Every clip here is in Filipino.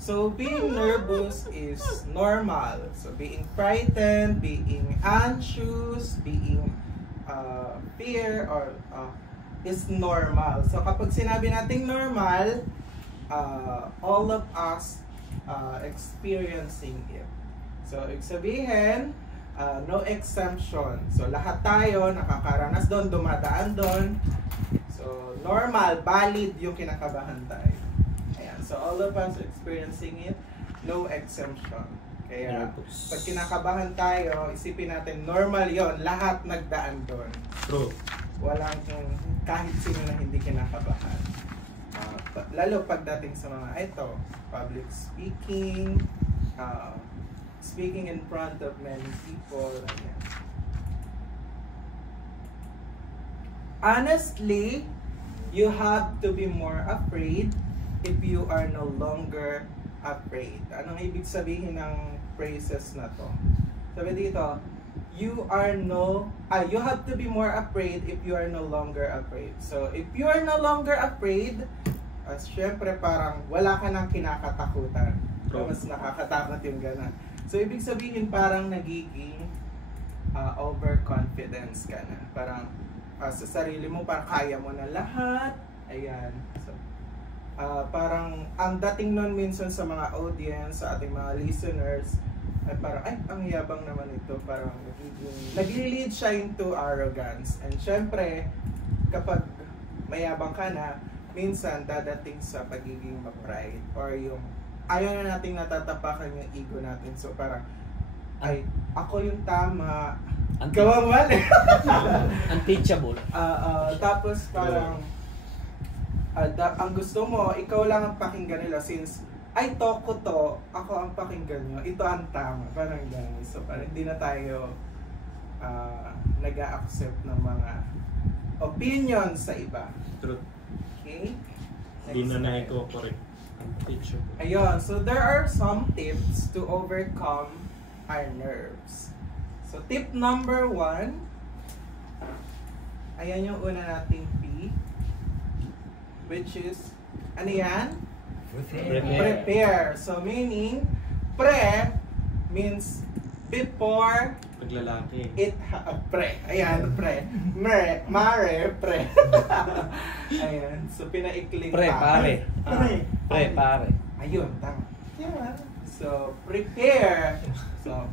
So being nervous is normal. So being frightened, being anxious, being fear or is normal. So kapag sinabi nating normal, all of us experiencing it. So ibig sabihin, no exemption. So lahat tayo nakakaranas doon, dumadaan doon. So normal, valid yung kinakabahan tayo. Ayan. So all of us experiencing it, no exemption. Kaya pag kinakabahan tayo, isipin natin normal yon, lahat nagdaan doon. True. Walang kahit sino na hindi kinakabahan. Lalo pagdating sa mga public speaking, speaking in front of many people. Ayan. Honestly, you have to be more afraid if you are no longer afraid. Anong ibig sabihin ng phrases na to? Sabi dito, you have to be more afraid if you are no longer afraid. So, if you are no longer afraid, syempre parang wala ka nang kinakatakutan. Mas nakakatakot yung gana. So, ibig sabihin parang nagiging overconfidence ka na. Parang sa sarili mo, parang kaya mo na lahat. Ayan. So, parang ang dating nun minsan sa mga audience, sa ating mga listeners, ay parang, ang yabang naman ito. Parang nagli-lead siya into arrogance. And syempre, kapag mayabang ka na, minsan dadating sa pagiging ma-pride or yung ayaw na nating natatapakan yung ego natin. So parang, ako yung tama. Gawa mo Unteachable. Tapos parang, ang gusto mo, ikaw lang ang pakinggan nila since, talk ko to, ako ang pakinggan nyo, ito ang tama. Parang gano'n. So parang hindi na tayo nag-a-accept ng mga opinions sa iba. Truth. Okay? Hindi na na-correct. Ayun, so there are some tips to overcome our nerves. So tip number 1, ayan yung una nating P, which is, ano yan? Prepare. So meaning, means before paglalaki. Ayan, mare, pre. Ayan, so pinaikling Pare. Ayun, tama. Yeah. So, prepare. So,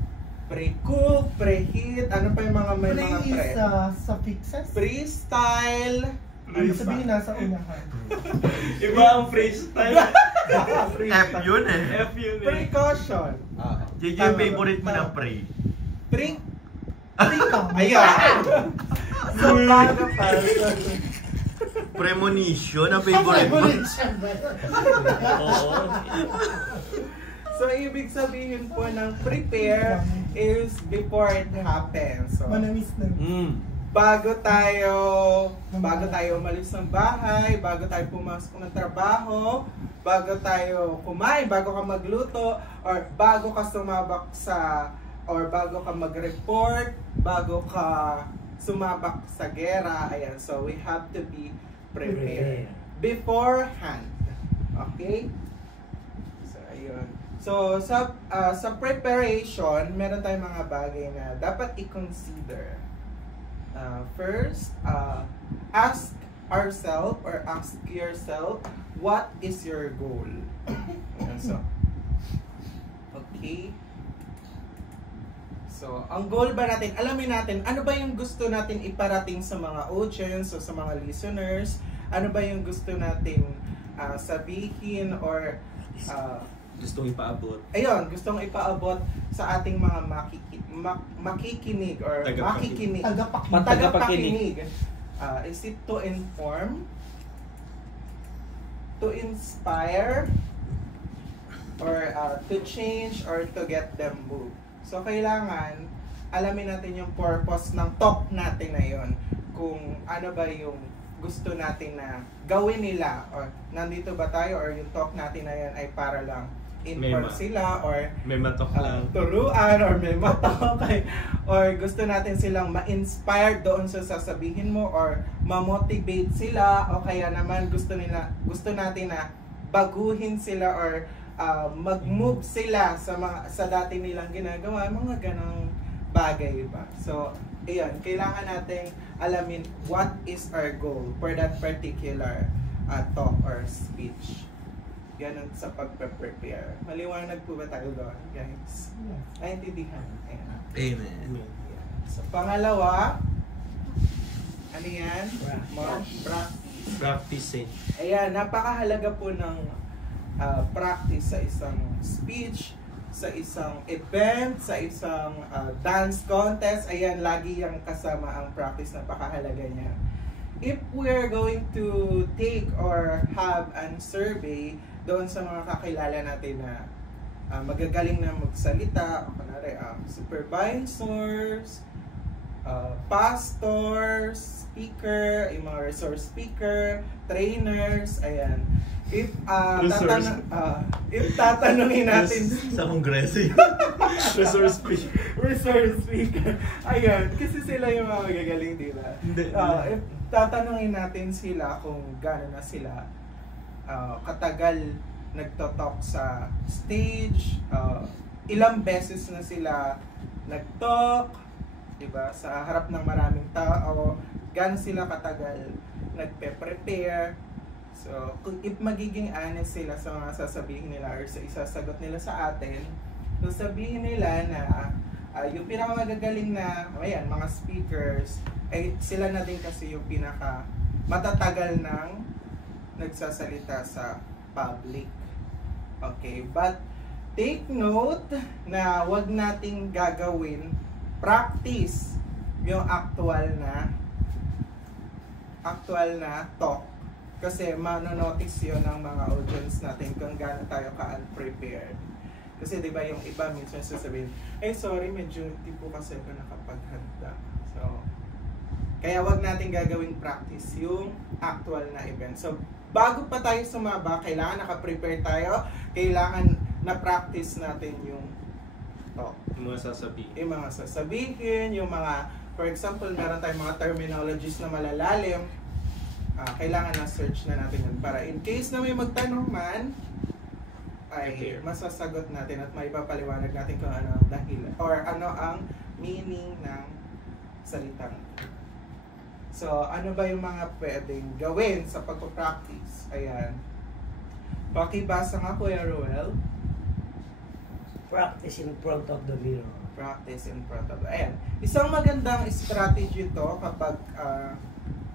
pre-cook, pre-heat, ano pa yung mga may mga pre? Suffixes? Freestyle. Ano sabihin nasa unahan? Iba ang freestyle. F yun eh. Precaution. JJ yung favorite mo na pre. Ayan. So, bago pa. Premonition ang favorite mo. So, ibig sabihin po ng prepare is before it happens. So, Manamis na. bago tayo umalis ng bahay, bago tayo pumasok ng trabaho, bago tayo kumain, bago ka magluto, or bago ka sumabak or bago ka mag-report, bago ka sumabak sa gera, ayan. So, we have to be prepared beforehand. Okay? So, ayun. So, sa preparation, meron tayong mga bagay na dapat i-consider. First, ask ourselves or ask yourself, what is your goal? So, okay. So, ang goal ba natin, alamin natin, ano ba yung gusto natin iparating sa mga audience o sa mga listeners? Ano ba yung gusto natin sabihin or gustong ipaabot? Ayun, gustong ipaabot sa ating mga makikinig or makikinig. Tagapakinig. Is it to inform? To inspire? Or to change or to get them moved? So, kailangan alamin natin yung purpose ng talk natin na yun. Kung ano ba yung gusto natin na gawin nila or nandito ba tayo or yung talk natin na yun ay para lang inform sila or may matok lang turuan or may matok or gusto natin silang ma-inspire doon sa sasabihin mo or ma-motivate sila o kaya naman gusto natin na baguhin sila or mag-move sila sa dati nilang ginagawa, mga ganang bagay ba. So, ayun, kailangan nating alamin what is our goal for that particular talk or speech. Ganun sa pagpe-prepare. Maliwanag po ba tayo doon, guys? Ay, intindihan. Amen. So, pangalawa, ano yan? Practice eh. Ayan, napakahalaga po ng practice sa isang speech, sa isang event, sa isang dance contest. Ayan, lagi yung kasama ang practice, napakahalaga niya. If we're going to take or have an survey doon sa mga kakilala natin na magagaling na magsalita, kunwari supervisors, pastors, speaker, yung mga resource speaker, trainers, ayan. If tatanungin natin Sa kongreso yun. Resource speech. resource speaker, ayan, kasi sila yung mga magagaling, di ba? If tatanungin natin sila kung gano'n na sila katagal nagto-talk sa stage, ilang beses na sila nag-talk, diba, sa harap ng maraming tao, gano'n sila katagal nagpe-prepare. So, if magiging honest sila sa mga sasabihin nila or sa isasagot nila sa atin, so sabihin nila na yung pinakamagagaling na, ayan, mga speakers, ay sila na din kasi yung pinaka matatagal ng nagsasalita sa public. Okay, but take note na wag nating gagawin practice yung actual na talk. Kasi manonotice yun ng mga audience natin kung gaano tayo ka-unprepared. Kasi di ba yung iba minsan sasabihin, sorry, medyo hindi po kasi ako nakapaghanda. So, kaya wag natin gagawin practice yung actual na event. So, bago pa tayo sumaba, kailangan naka-prepare tayo, kailangan na-practice natin yung talk. Yung mga sasabihin. Yung mga sasabihin, yung mga, for example, meron tayong mga terminologies na malalalim, kailangan na-search na natin yun para in case na may magtanong man, ay masasagot natin at maipapaliwanag natin kung ano ang dahilan or ano ang meaning ng salitang. So, ano ba yung mga pwedeng gawin sa pagpapractice? Ayan. Pakibasa nga, Kuya Ruel. Practice in front of the mirror. Practice in front of the... Ayan. Isang magandang strategy to kapag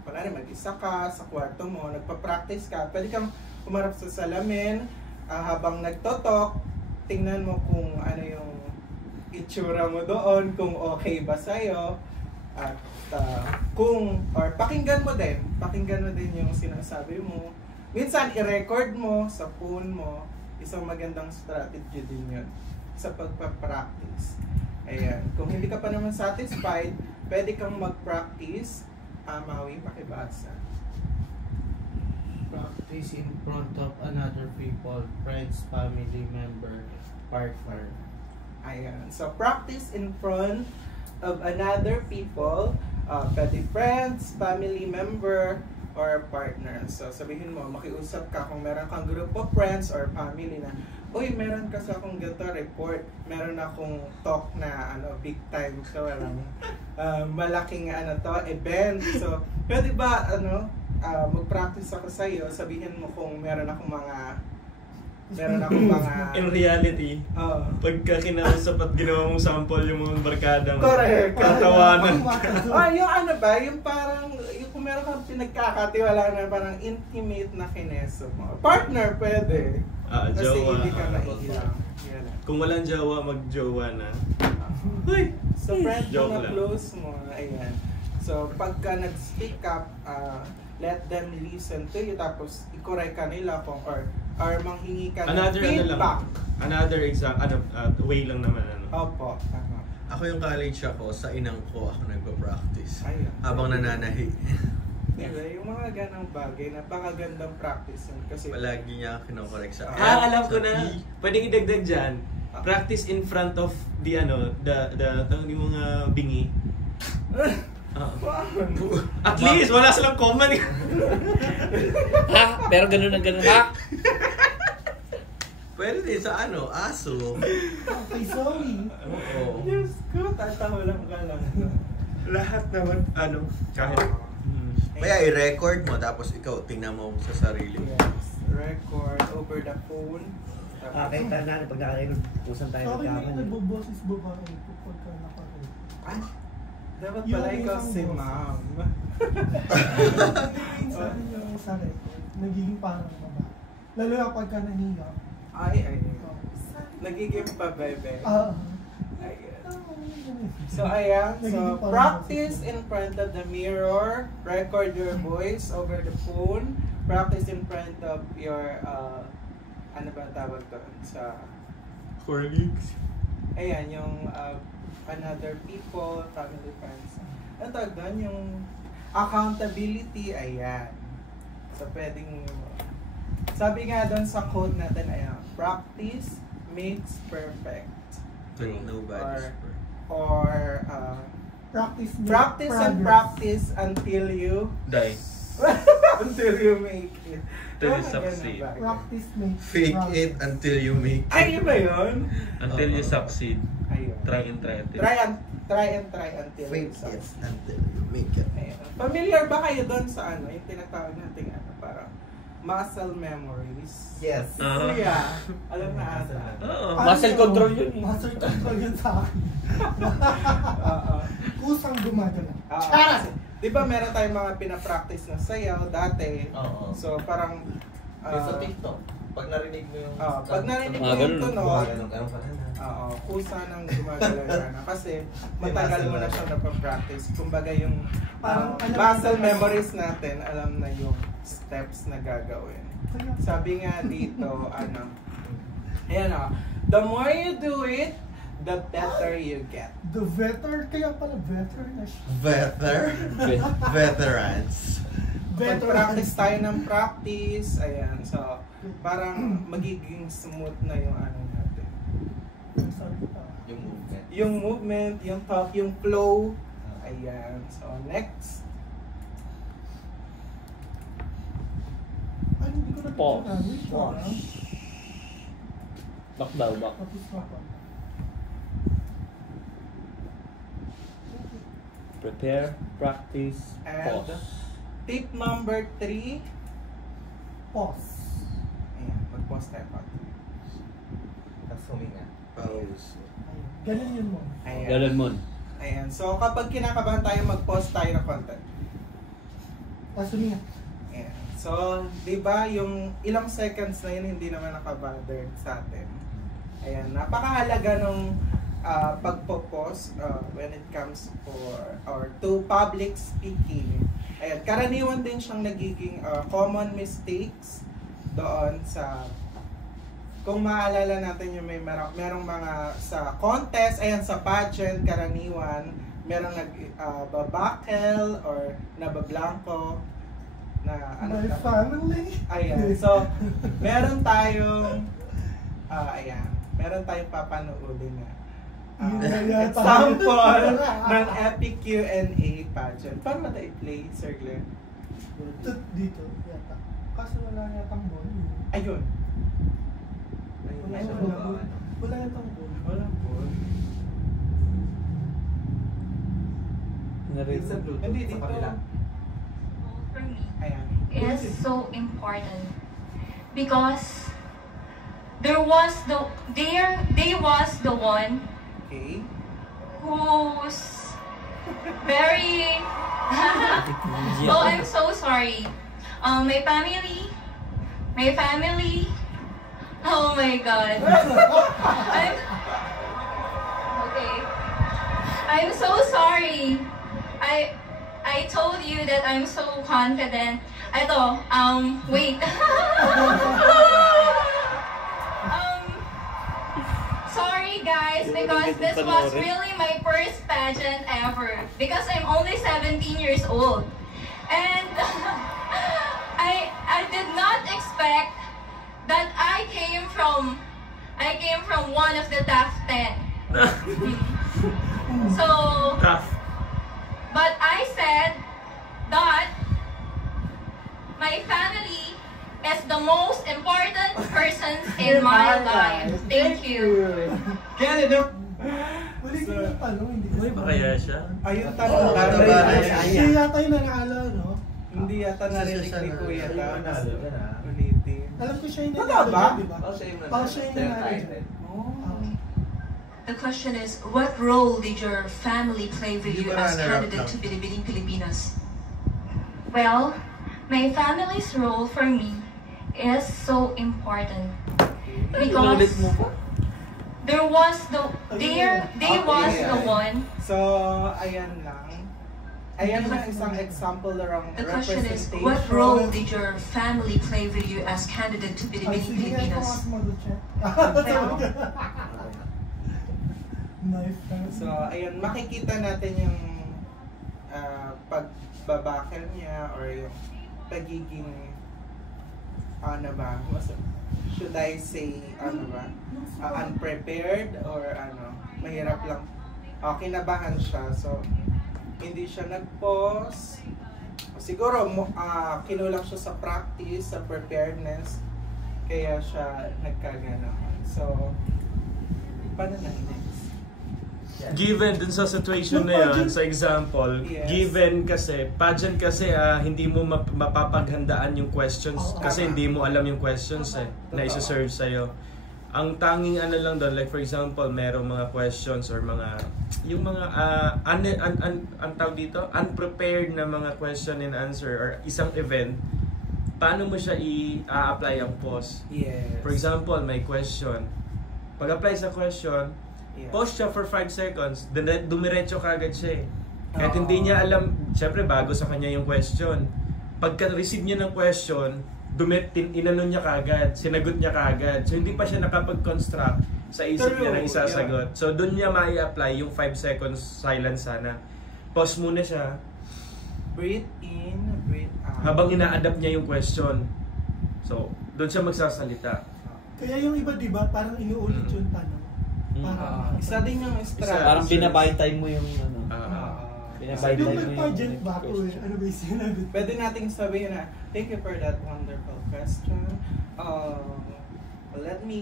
kunwari mag-isa ka sa kwarto mo, nagpa-practice ka, pwede kang umarap sa salamin habang nagtotok, tingnan mo kung ano yung itsura mo doon, kung okay ba sa'yo, at or pakinggan mo din yung sinasabi mo. Minsan, i-record mo sa phone mo, isang magandang strategy din yun sa pagpa-practice. Ayan. Kung hindi ka pa naman satisfied, pwede kang mag-practice. Maui, pakibasa. Practice in front of another people, friends, family member, partner. Ayan. So, practice in front of another people, pwede friends, family member, or partner. So, sabihin mo, makiusap ka kung meron kang group of friends or family na, uy, meron kasi akong ganito report, meron akong talk na big time, so malaking event. So, pwede ba mag-practice ako sa iyo, sabihin mo kung meron akong mga In reality, pagka kinausap at ginawa mong sample yung mga barkadang correct. Tatawanan. Yung yung parang, yung kung meron kang pinagkakatiwala na parang intimate na kineso mo. Partner, pwede. Kasi Jowa. hindi ka naiilang. Kung walang jowa, mag-jowa na. Uy! So, friend mo Joke na lang. close mo. Ayan. So, pagka nag-speak up, let them listen to you, tapos i-correct ka nila kung or manghingi ka ng feedback. Another way lang naman. Opo. Ako yung college ako, sa inang ko ako nagpa-practice. Ayun. Habang nananahi. Diba, yung mga ganang bagay, napakagandang practice yun. Kasi Palagi niya kinokorek sa alam ko sa na. E. Pwedeng idagdag dyan. Practice in front of the yung mga bingi. At least, wala silang comment. Ha? Pero ganun na ganun, ha? Pwede din sa aso. Kay Zoe. Oo. Diyos ko, tatawa lang ka lang. Lahat naman, kahit... Kaya i-record mo, tapos ikaw, tingnan mo sa sarili mo. Yes, record over the phone. Kahit na, pag nakarecord, pusan tayo Sa akin yung nagkakan. nagboboses babae ko pagka nakarecord. Ay, dapat Yung pala ikaw isang si boss. ma'am. Minsan yung sa record, nagiging parang babae. Lalo na pagka naniya. Ay. Nagiging pa, bebe. Ayan. So, ayan. So, practice in front of the mirror. Record your voice over the phone. Practice in front of your, ano ba tawag doon? Sa, Colleagues. ayan, yung another people, family, friends. Ano tawag doon? Yung accountability, ayan. So, pwedeng, sabi nga doon sa quote natin, ayan, practice makes perfect. But nobody's Or- perfect. Or, Practice makes practice and progress. practice until you Die. until you make it. Till you Tama, succeed. ganun ba? Practice makes Fake progress. it until you make it. Ay, iba yun? Until you succeed. Ayun. Try and try until. Try until Fake you it succeed. until you make it. Ayun. Familiar ba kayo doon sa yung tinatawag natin parang muscle memories? Yes. Kuya, alam na ata. Oo. Muscle control yun eh. Muscle control yun sa akin. Oo. Kusang gumagalaw. Kasi, di ba meron tayong mga pinapractice na sayaw dati? Oo. So parang Yung sa TikTok, pag narinig mo yung... pag narinig mo Mga yung ganun. tunog, Ganun pa rin. oo, kusa nang gumagalaw ka na. Kasi matagal mo na siya napapractice. Kumbaga yung Parang alam muscle mo na- memories natin, alam na yung steps na gagawin. Sabi nga dito, ayan the more you do it, the better you get. The veteran, kaya pala veteran na siya. Veterans. Practice tayo ng practice, ayan. So, parang magiging smooth na yung natin. Yung movement. Yung movement, yung talk, yung flow. Ayan. So, next. Ay, hindi ko na Pause. Wait lang, ah. Back daw, back. Tapos na pa. Prepare, practice, And pause. tip number 3. Pause. Ayan, mag-pause tayo pa. Tapos huminga. Pause. Ayun. Ganun yun mo. Ayan. Galan mo. Ayan. So, kapag kinakabahan tayo, mag-pause tayo ng konti. Tapos huminga. Ayan. So, di ba yung ilang seconds na yun hindi naman nakabother sa atin. Ayan. Napakahalaga nung pagpo-pause when it comes to public speaking. Ayan. Karaniwan din siyang nagiging common mistakes doon sa kung maalala natin yung merong mga sa contest, ayan, sa pageant, karaniwan, merong nag-babakel or nabablanko na My family. Ayan. So, meron tayong meron tayong papanoodin na example ng Epic Q&A pageant. Paano ba tayo i-play, Sir Glenn? Dito, yata. Kaso wala yatang ball. Ayun. Wala Ayun. Wala yatang ball. Walang ball. Sa Bluetooth, Hindi, sa dito. kabila. For me, Ayan. is so important because they was the one Okay. who's very oh, I'm so sorry. My family. Oh my God. Okay. I'm so sorry. I told you that I'm so confident. Ito, wait. Sorry guys, because this was really my first pageant ever. Because I'm only 17 years old. And I did not expect that I came from one of the top 10. So, Tough. but I said that my family is the most important person in my life. Thank you. Ulit yung tanong, hindi Uy, ba kaya siya? Ayun tanong Oo, natin. diba? Siya yata yung nanalo, no? Hindi yata narinig ni Kuya Siya yung tapos nanalo yan, ah. ulitin. Alam ko siya yung Totoo nanalo, ba? di ba? Oh, siya yung Oh, siya yung nanalo. title. Oh. The question is, what role did your family play with Hindi you ba as runner-up candidate lang? to Bilibining Pilipinas? Well, my family's role for me is so important because they was the one. So, ayan lang. Ayan lang isang example ng The question is, representation. what role did your family play with you as candidate to Ay, Bilibining sige nga, Pilipinas? ikaw sumagot siya. Knife time. So, ayun, makikita natin yung pagbabakal niya or yung pagiging ano ba, should I say ano ba, unprepared or ano, mahirap lang. Kinabahan siya, so hindi siya nag-pause. Siguro kinulang siya sa practice, sa preparedness, kaya siya nagkaganon. So, paano na next? Given dun sa situation na yan, sa example, Yes. given kasi, pageant kasi hindi mo mapapaghandaan yung questions kasi hindi mo alam yung questions na isa-serve sa'yo. Ang tanging ano lang doon, like for example, merong mga questions or mga, yung mga, ang tawag dito, unprepared na mga question and answer or isang event, paano mo siya i-apply ang pause? Yes. For example, may question. Pag-apply sa question, Yes. pause siya for 5 seconds, dumiretso kagad siya eh. Kahit hindi niya alam, syempre bago sa kanya yung question. Pagka-receive niya ng question, inano niya kagad, sinagot niya kagad. So hindi pa siya nakapag-construct sa isip niya ng isasagot. So doon niya mai-apply yung 5 seconds silence sana. Pause muna siya. Breathe in, breathe out. Habang ina-adapt niya yung question. So, doon siya magsasalita. Kaya yung iba, di ba, parang inuulit yung tanong. Isa din yung strategy. Parang binabay time mo yung ano. Binabay Yung time mo yung nag-pageant ba ako eh? question. Ano ba yung sinabi? Pwede nating sabihin na, thank you for that wonderful question. Let me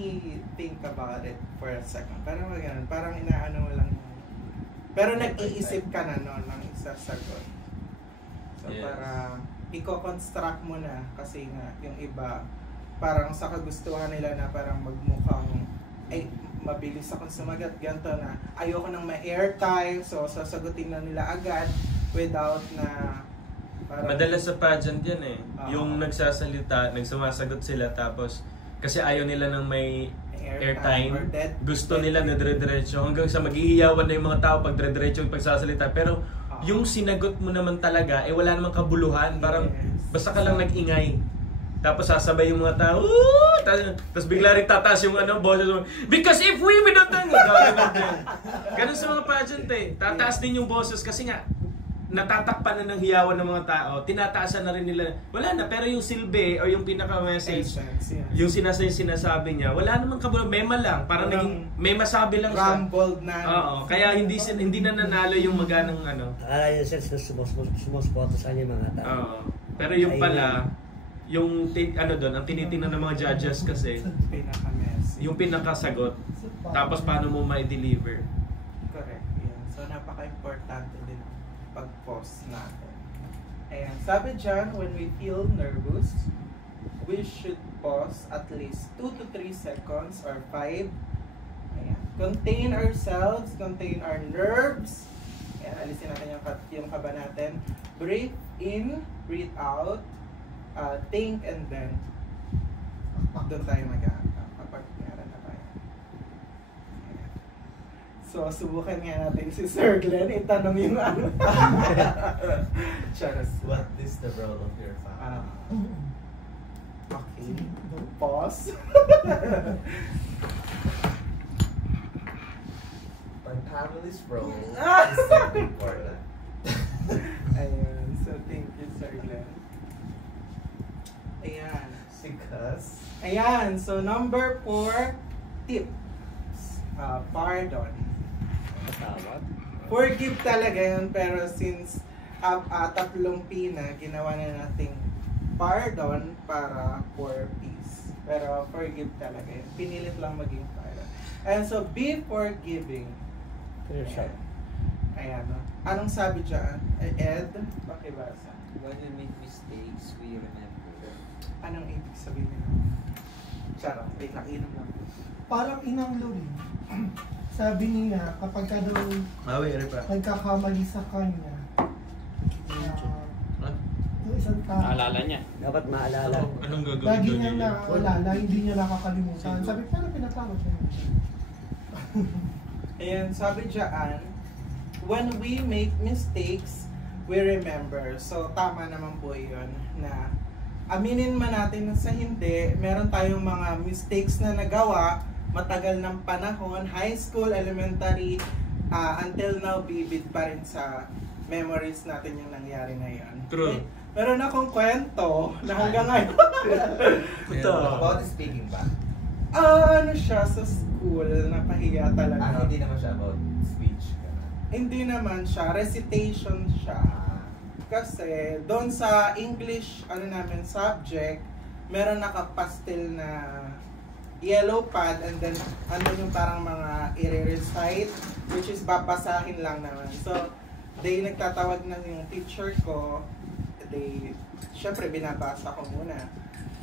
think about it for a second. Parang ganun, parang inaano mo lang. Pero nag-iisip ka na noon ng isasagot. So Yes. para i-construct mo na kasi nga yung iba parang sa kagustuhan nila na parang magmukhang ay mabilis akong sumagot ganito na ayoko nang ma-airtime so sasagutin na nila agad without na parang Madalas sa pageant yan eh. Yung nagsasalita, nagsumasagot sila tapos kasi ayaw nila ng may airtime. or dead. Gusto nila na dire-diretso hanggang sa maghihiyawan na yung mga tao pag dire-diretso yung pagsasalita. Pero yung sinagot mo naman talaga eh wala namang kabuluhan. Parang basta ka lang nag-ingay. Tapos sasabay yung mga tao, tapos bigla rin tataas yung boses mo. Because if we without them, ganun sa mga pageant eh. Tataas din yung boses kasi nga, natatakpan na ng hiyawan ng mga tao, tinataasan na rin nila. Wala na, pero yung silbi o yung pinaka-message, yung sinasabi niya, wala namang kabuluhan, mema lang. Parang naging, may masabi lang siya. rumbled na. Oo, kaya hindi na nanalo yung maganang Akala niya sir, sumusuporta sa kanya yung mga tao. Oo. Pero yung pala, yung doon, ang tinitingnan ng mga judges kasi, Pinaka-messy. yung pinakasagot, tapos paano mo ma-deliver. Correct. Yan. So, napaka-importante din ang pag-pause natin. Ayan. Sabi dyan, when we feel nervous, we should pause at least 2 to 3 seconds or 5. Ayan. Contain ourselves, contain our nerves. Ayan, alisin natin yung kaba natin. Breathe in, breathe out. Think and then doon tayo kapag-aral na tayo. Ayan. So, subukan nga natin si Sir Glenn. Itanong yung Charas. What is the role of your family? Okay. Pause. My family's role is so important. Ayun. So, thank you, Sir Glenn. Ayan. Because Ayan. So, number 4, tips. Pardon. Patawad. Forgive talaga yun, pero since tatlong P na, ginawa na nating pardon para for peace. Pero forgive talaga yun. Pinilit lang maging pardon. And so, be forgiving. Ayan. Ayan, no? Anong sabi dyan? Ed, pakibasa. When we make mistakes, we remember. Anong ibig sabihin nito? Charot, wait lang, inom lang. Parang inang Lorin. Sabi niya, kapag ka daw nagkakamali sa kanya, yung isang tao, Naalala niya. Dapat maalala. Anong gagawin lagi daw niyang niya? nakaalala, hindi niya nakakalimutan. Sabi, parang pinatawag niya. Ayan, sabi dyan, when we make mistakes, we remember. So, tama naman po yun na aminin man natin na sa hindi, meron tayong mga mistakes na nagawa, matagal ng panahon, high school, elementary, until now, bibid pa rin sa memories natin yung nangyari na yun. True. Meron akong kwento na hanggang ngayon. Ito. About speaking ba? Ano siya sa school, napahiya talaga. Hindi naman siya about speech. Hindi naman siya, recitation siya. Kasi doon sa English namin subject, meron nakapastel na yellow pad and then yung parang mga i-recite, which is babasahin lang naman. So, nagtatawag na yung teacher ko, syempre binabasa ko muna.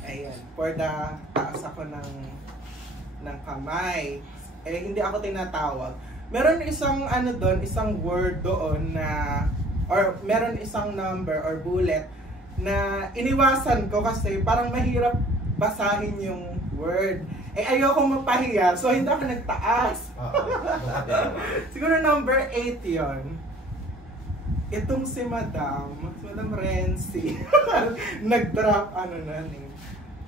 Ayan, for the taas ako ng kamay. Hindi ako tinatawag. Meron isang isang word doon na, or meron isang number or bullet na iniwasan ko kasi parang mahirap basahin yung word. Ayoko mapahiya, so hindi ako nagtaas. Siguro number 8 yon. Itong si Madam Renzi, nag-drop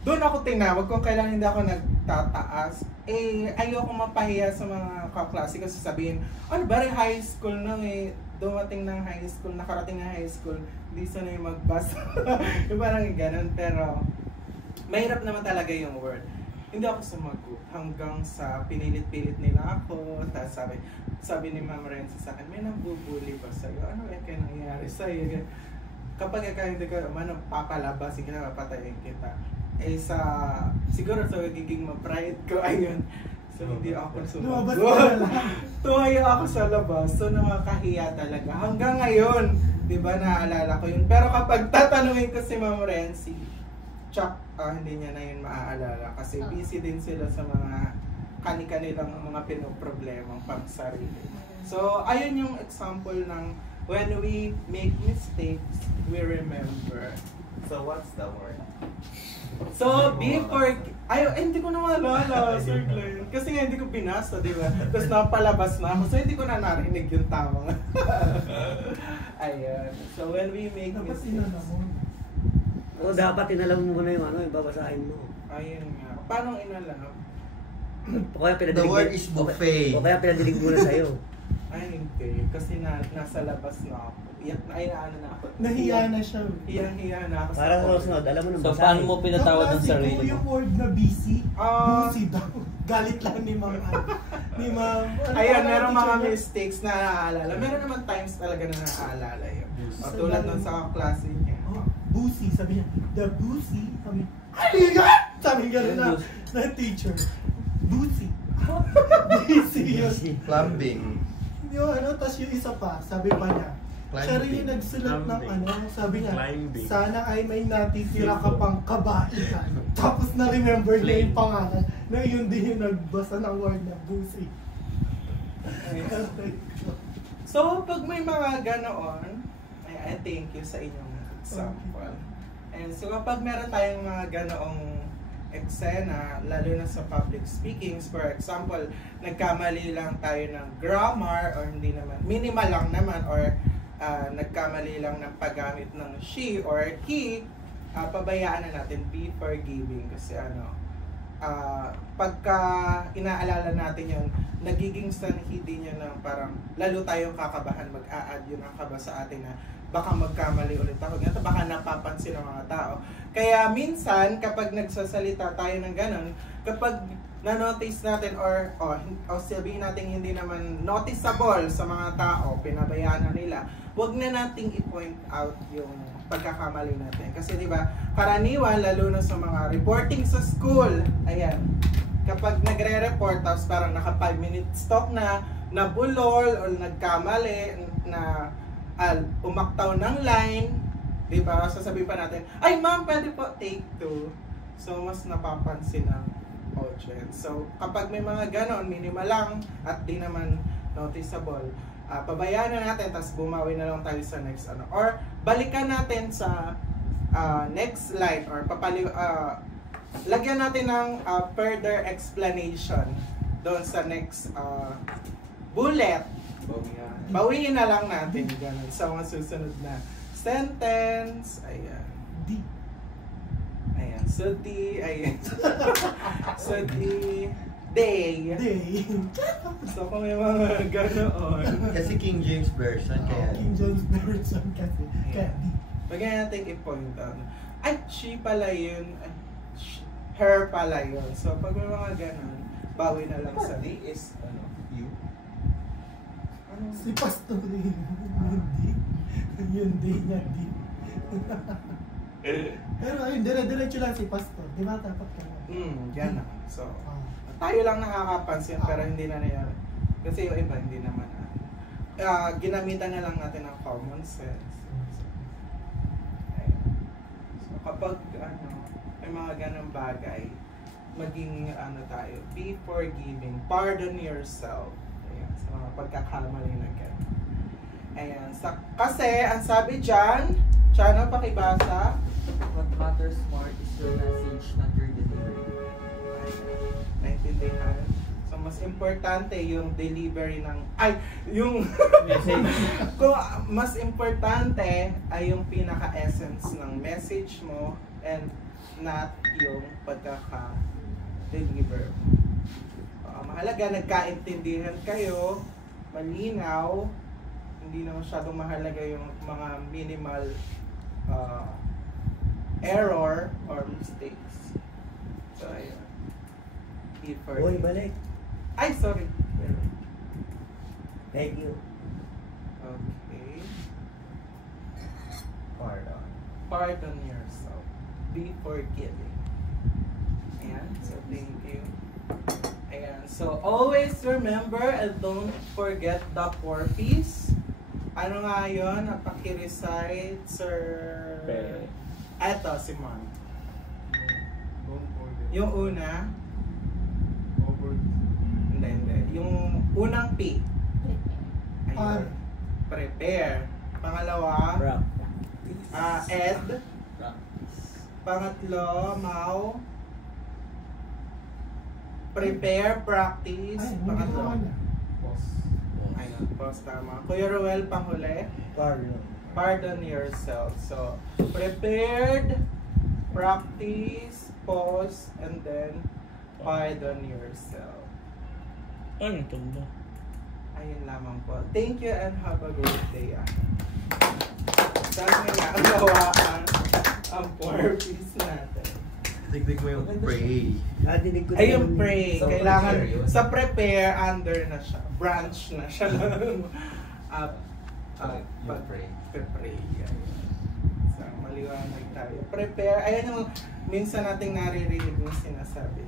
Doon ako tinawag kung kailan hindi ako nagtataas. Ayoko mapahiya sa mga kaklase kasi sabihin, very high school na dumating ng high school, nakarating ng high school, hindi sanay magbasa. Yung parang ganun, pero mahirap naman talaga yung word. Hindi ako sumagot hanggang sa pinilit-pilit nila ako. Tapos sabi ni Ma'am Renzi sa akin, may nambubuli ba sa'yo? Ano kaya nangyayari sa'yo? Kapag hindi ka papalabasin kita, papatayin kita. Siguro sa magiging ma-pride ko, ayun. So hindi ako sumagot. Tumayo ako sa labas. So nakakahiya talaga. Hanggang ngayon, di ba, naaalala ko yun. Pero kapag tatanungin ko si Ma'am Renzi, hindi niya na yun maaalala kasi busy din sila sa mga kani-kanilang mga pinoproblemang pang-sarili. So, ayun yung example ng when we make mistakes, we remember. So, what's the word? So, hindi ko na maalala, Sir Glenn. Kasi nga hindi ko binasa, di ba? Tapos napalabas na ako, so hindi ko na narinig yung tamang. Ayun. So, when we make mistakes... Dapat inalam mo muna yung yung babasahin mo. Ayun nga. Paano inalam? O kaya pinadilig The word is buffet. O kaya pinadilig muna sa'yo. Ay, hindi. Kasi nasa labas na ako. Na ako. Nahiya na siya. Hiyang-hiya na ako. Para sa susunod, alam mo nang So, basahin. paano mo pinatawad ng sarili mo? Yung word na busy, busy daw. Galit lang ni Ma'am. Ayun, meron mga mistakes na naaalala. Meron naman times talaga na naaalala yun. Tulad nun sa klase niya. Busy, sabi niya, the busy, sabi gano'n na teacher. Busy. Busy yun. Plumbing. Tas yung isa pa, sabi pa niya, siya rin yung nagsulat ng sabi niya, sana ay may natitira ka pang kabaitan. Tapos na-remember niya yung pangalan na yun din yung nagbasa ng word na busy. So, pag may mga ganoon, I thank you sa inyong example. And so, kapag meron tayong mga ganoong eksena, lalo na sa public speakings, for example, nagkamali lang tayo ng grammar or hindi naman, minimal lang naman, or nagkamali lang ng paggamit ng she or he, pabayaan na natin, be forgiving. Kasi pagka inaalala natin yun, nagiging sanhi din yun na parang lalo tayong kakabahan, mag-a-add yun ang kaba sa atin na baka magkamali ulit ako. Ganito, baka napapansin ng mga tao. Kaya minsan, kapag nagsasalita tayo ng ganon, kapag na-notice natin or sabihin natin hindi naman noticeable sa mga tao, pinabayaan na nila, wag na nating i-point out yung pagkakamali natin. Kasi di ba, karaniwan, lalo na sa mga reporting sa school, ayan, kapag nagre-report, tapos parang naka 5-minute stop na, nabulol o nagkamali, na umaktaw ng line, di ba, sasabihin pa natin, ay ma'am, pwede po take 2. So, mas napapansin ng audience. So, kapag may mga ganon, minimal lang at di naman noticeable, pabayaan na natin, tapos bumawi na lang tayo sa next ano. Or, balikan natin sa next slide or lagyan natin ng further explanation doon sa next bullet. Bawiin na lang natin ganun sa mga susunod na sentence. Ayan. D. Ayan. So, D. Ayan. So, D. Day. Day. So, kung may mga ganoon. Kasi King James Version, kaya... King James Version kasi. Kaya D. Bagay natin i-point out. Ay, she pala yun. Ay, her pala yun. So, pag may mga ganon, bawi na lang sa D is, you. Si Pastor yun. Yung D. Yung D niya D. Pero ayun, dire-diretso lang si Pastor. Di ba dapat ka na? Gano'n. So, tayo lang nakakapansin pero hindi na nangyari. Kasi yung iba hindi naman. Ginamitan na lang natin ng common sense. So, kapag may mga ganang bagay, maging tayo, be forgiving, pardon yourself. Ayan, sa mga pagkakamali na gano'n. Ayan, kasi ang sabi dyan, Chano, pakibasa. What matters more is your message, not your delivery. Naintindihan. So, mas importante yung delivery ng... yung... Kung mas importante ay yung pinaka-essence ng message mo and not yung pagkaka-deliver. Mahalaga, nagkaintindihan kayo, malinaw, hindi na masyadong mahalaga yung mga minimal error or mistakes. So, ayun. Uy, balik. Ay, sorry. Thank you. Okay. Pardon yourself. Be forgiving. Ayan. So, thank you. Ayan. So, always remember and don't forget the 4 P's. Ano nga yun? Napaki-recite, sir? Eto, si Mom. Yung una? Hindi. Yung unang P. Ayun. Prepare. Pangalawa? Ed. Pangatlo, Mau. Prepare, practice. Pangatlo. Ayun, pause, tama. Kuya Ruel, panghuli. Pardon yourself. So, prepared, practice, pause, and then pardon yourself. Ano ito ba? Ayun lamang po. Thank you and have a great day. Sana may nakagawa ang 4 P's natin. Digdig mo yung pray. Ay, yung pray. Kailangan sa prepare, under na siya. Branch na siya. Pray. So, maliwanag tayo. Prepare. Ayan yung minsan nating naririnig na sinasabi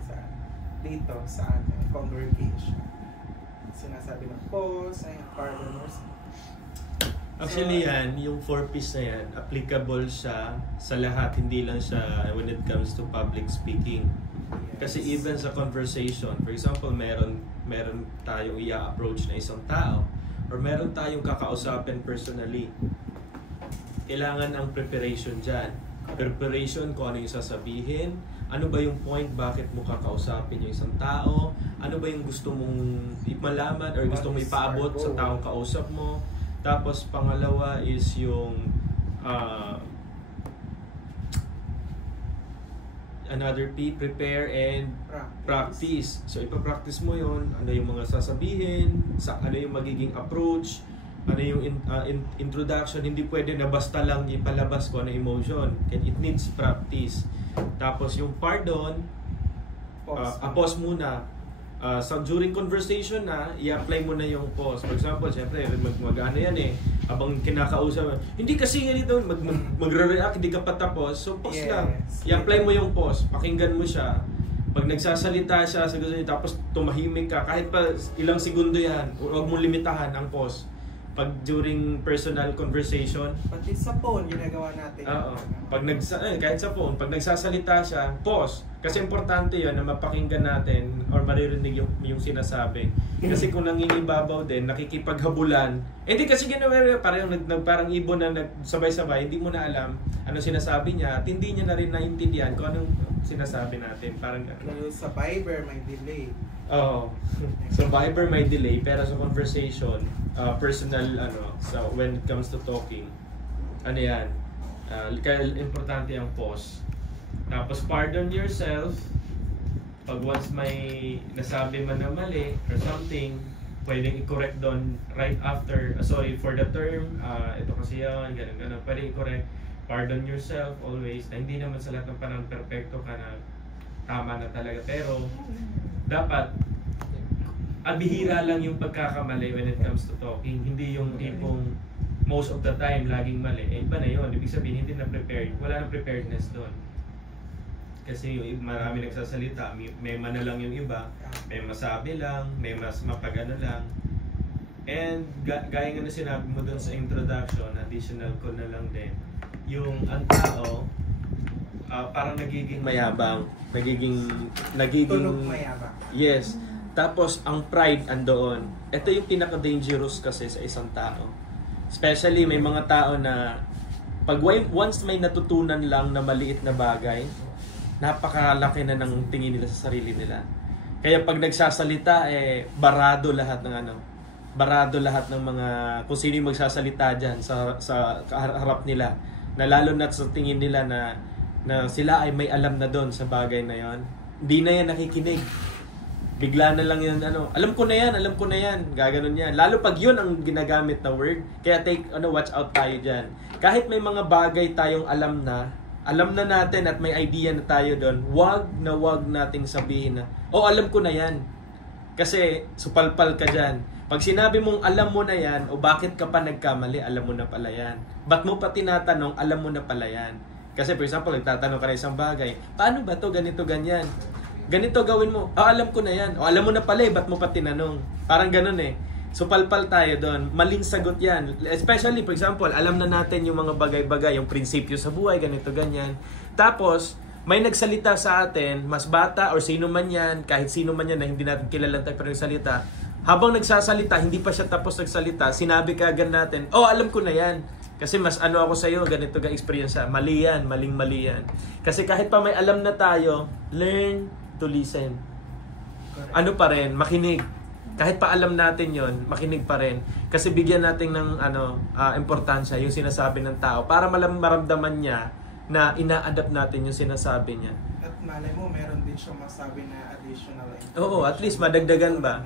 dito sa ating congregation. Sinasabi ng pause, ay pardoners. Actually yan, yung 4 P's na yan, applicable siya sa lahat, hindi lang siya when it comes to public speaking. Kasi even sa conversation, for example, meron tayong i-approach na isang tao or meron tayong kakausapin personally. Kailangan ang preparation dyan. Preparation kung ano yung sasabihin, ano ba yung point, bakit mo kakausapin yung isang tao, ano ba yung gusto mong malaman or gusto mong ipaabot sa taong kausap mo. Tapos pangalawa is yung another P, prepare and practice. So ipapractice mo yun, ano yung mga sasabihin, ano yung magiging approach, ano yung introduction. Hindi pwede na basta lang ipalabas ko ano emotion. It needs practice. Tapos yung pardon, pause muna. During conversation na, i-apply mo na yung pause. For example, siyempre, mag-ano yan eh, habang kinakausap, hindi kasi ganito, magre-react, hindi ka pa tapos, so pause lang. I-apply mo yung pause, pakinggan mo siya. Pag nagsasalita siya, tapos tumahimik ka, kahit pa ilang segundo yan, huwag mong limitahan ang pause. Pag during personal conversation, pati sa phone ginagawa natin. Oo. Kahit sa phone, pag nagsasalita siya, pause. Kasi importante 'yon na mapakinggan natin or maririnig yung sinasabi. Kasi kung nangingibabaw din, nakikipaghabulan, hindi kasi ginawa parang ibon na nagsabay-sabay, hindi mo na alam ano sinasabi niya at hindi niya na rin naintindihan kung anong sinasabi natin. Parang sa Viber may delay. Oo. Sa Viber may delay, pero sa conversation, personal so when it comes to talking, yan, kaya importante ang pause. Tapos pardon yourself pag once may nasabi man na mali or something, pwedeng i-correct doon right after, sorry for the term, ito kasi yan, ganun, pwedeng i-correct. Pardon yourself always, na hindi naman sa lahat ng panahon perfecto ka na tama na talaga, pero dapat bihira lang yung pagkakamali when it comes to talking. Hindi yung tipong most of the time laging mali. Iba na yun. Ibig sabihin, hindi na prepared. Wala nang preparedness doon. Kasi marami nagsasalita. May mana lang yung iba. May masabi lang. May mas mapagano lang. And gaya nga na sinabi mo doon sa introduction, additional ko na lang din. Yung ang tao, parang nagiging mayabang. Nagiging tunog mayabang. Yes. Tapos, ang pride andoon. Ito yung pinaka-dangerous kasi sa isang tao. Especially, may mga tao na once may natutunan lang na maliit na bagay, napakalaki na ng tingin nila sa sarili nila. Kaya pag nagsasalita, barado lahat ng mga, kung sino yung magsasalita dyan sa harap nila. Na lalo na sa tingin nila na sila ay may alam na doon sa bagay na yon. Hindi na yan nakikinig. Bigla na lang yan, alam ko na yan, gaganon yan. Lalo pag yun ang ginagamit na word, kaya watch out tayo dyan. Kahit may mga bagay tayong alam na natin at may idea na tayo doon, wag nating sabihin na, alam ko na yan. Kasi supalpal ka dyan. Pag sinabi mong alam mo na yan, o bakit ka pa nagkamali, alam mo na pala yan. Ba't mo pa tinatanong, alam mo na pala yan. Kasi for example, nagtatanong ka na isang bagay, paano ba to ganito, ganyan? Ganito gawin mo. Alam ko na yan. O alam mo na pala ba't mo pa tinanong? Parang ganun So palpal tayo doon. Maling sagot yan. Especially, for example, alam na natin yung mga bagay-bagay, yung prinsipyo sa buhay, ganito, ganyan. Tapos, may nagsalita sa atin, mas bata or sino man yan, kahit sino man yan na hindi natin kilala pero nagsalita. Habang nagsasalita, hindi pa siya tapos nagsalita, sinabi kaagad natin, alam ko na yan. Kasi mas ako sa'yo, ganito ka experience. Mali yan, maling-mali yan. Kasi kahit pa may alam na tayo, learn to listen. Ano pa rin, makinig. Kahit pa alam natin yon, makinig pa rin. Kasi bigyan natin ng importansya yung sinasabi ng tao para maramdaman niya na ina-adapt natin yung sinasabi niya. At malay mo, meron din siyang masabi na additional information. Oo, at least madagdagan ba?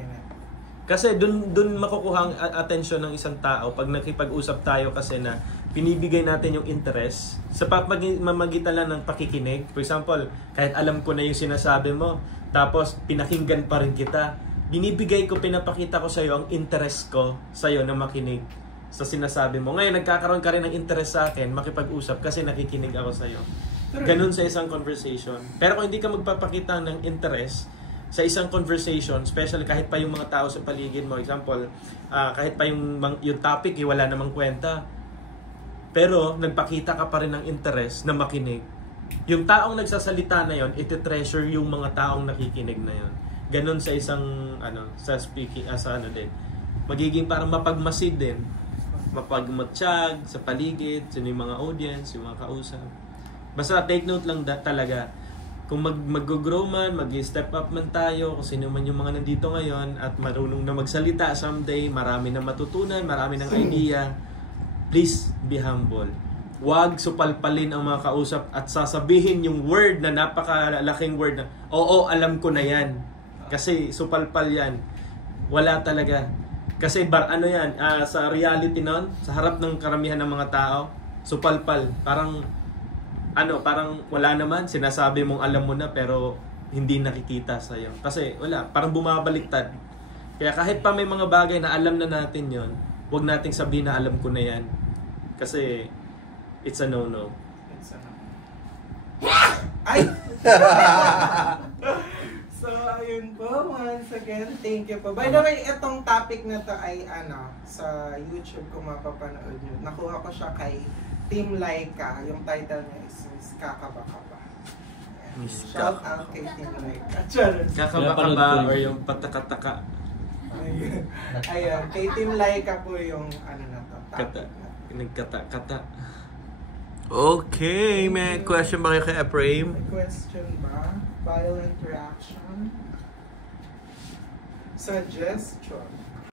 Kasi dun makukuha ang atensyon ng isang tao pag nakipag-usap tayo kasi na pinibigay natin yung interest sa pamamagitan lang ng pakikinig. For example, kahit alam ko na yung sinasabi mo, tapos pinakinggan pa rin kita, pinapakita ko sa'yo ang interest ko sa'yo na makinig sa sinasabi mo. Ngayon, nagkakaroon ka rin ng interest sa akin, makipag-usap kasi nakikinig ako sa'yo. Ganun sa isang conversation. Pero kung hindi ka magpapakita ng interest sa isang conversation, especially kahit pa yung mga tao sa paligid mo, example, kahit pa yung topic, wala namang kwenta, pero nagpakita ka pa rin ng interest na makinig. Yung taong nagsasalita na yon, iti-treasure yung mga taong nakikinig na yon. Ganun sa isang sa speaking din. Magiging parang mapagmasid din, mapagmatsyag sa paligid, sa yung mga audience, yung mga kausap. Basta take note lang talaga. Kung mag-grow man, mag-step up man tayo, kung sino man yung mga nandito ngayon at marunong na magsalita someday, marami na matutunan, marami ng idea, please be humble. Huwag supalpalin ang mga kausap at sasabihin yung word na napakalaking word na, alam ko na yan. Kasi supalpal yan. Wala talaga. Kasi sa reality nun, sa harap ng karamihan ng mga tao, supalpal. Parang wala naman, sinasabi mong alam mo na pero hindi nakikita sa'yo. Kasi wala, parang bumabaliktad. Kaya kahit pa may mga bagay na alam na natin yon, huwag nating sabihin na alam ko na yan. Kasi it's a no-no. It's a no. Ay! So, ayun po. Once again, thank you po. By the way, itong topic na to ay sa YouTube kung mapapanood nyo. Nakuha ko siya kay Team Laika. Yung title niya is Miss Kakaba-Kaba. Shout out kay Team Laika. Kakaba-Kaba or yung patakataka. Ayun. Kay Team Laika po yung na to. Kata. Nagkata-kata. Okay, may question ba kayo kay Ephraim? May question ba? Violent reaction? Suggestion.